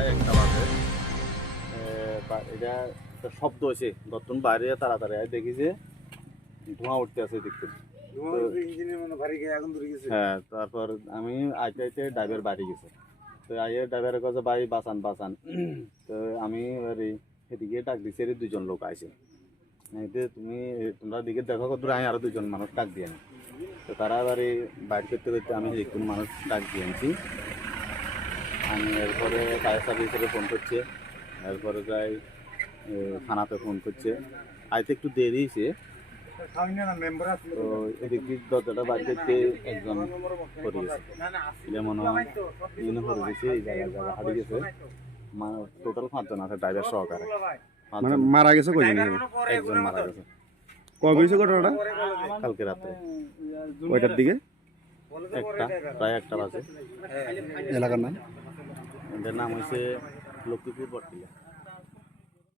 প্রায় 1টা বাজে। এটা একটা শব্দ হয়েছে, নতুন বাইরে তাড়াতাড়ি দেখি যে ধোঁয়া উঠতে আছে দেখতে। হ্যাঁ, তারপর আমি আইতে আইতে ড্রাইভার বাড়ি গেছে। তো আইয়ে ড্রাইভারের কাছে ভাই বাঁচান বাঁচান। তো আমি এবার এদিকে ডাক দিছি, 2জন লোক আইছে। তোমরা দিকে দেখো কত দূরে, আমি আরো 2জন মানুষ ডাক দিয়ে আনি। তো তারা এবারে বাইর করতে করতে আমি একজন মানুষ ডাক দিয়ে আনছি। আমি এরপরে ফায়ার সার্ভিসে ফোন করছে, এরপরে যাই থানাতে ফোন করছে। আইতে একটু দেরি হয়েছে। তো এদিক দিক দরজাটা বাইর করতে একজন করে গেছে, যেমন করে গেছে, এই জায়গা হারিয়ে গেছে। টোটাল 5জন আছে ড্রাইভার সহকারে। মানে মারা গেছে কয়জন? একজন মারা গেছে। কবে হয়েছে ঘটনাটা? কালকে রাতে কয়টার দিকে? প্রায় 1টা বাজে। এলাকার নাম? এদের নাম হয়েছে লক্ষ্মীপুর বটটিলা।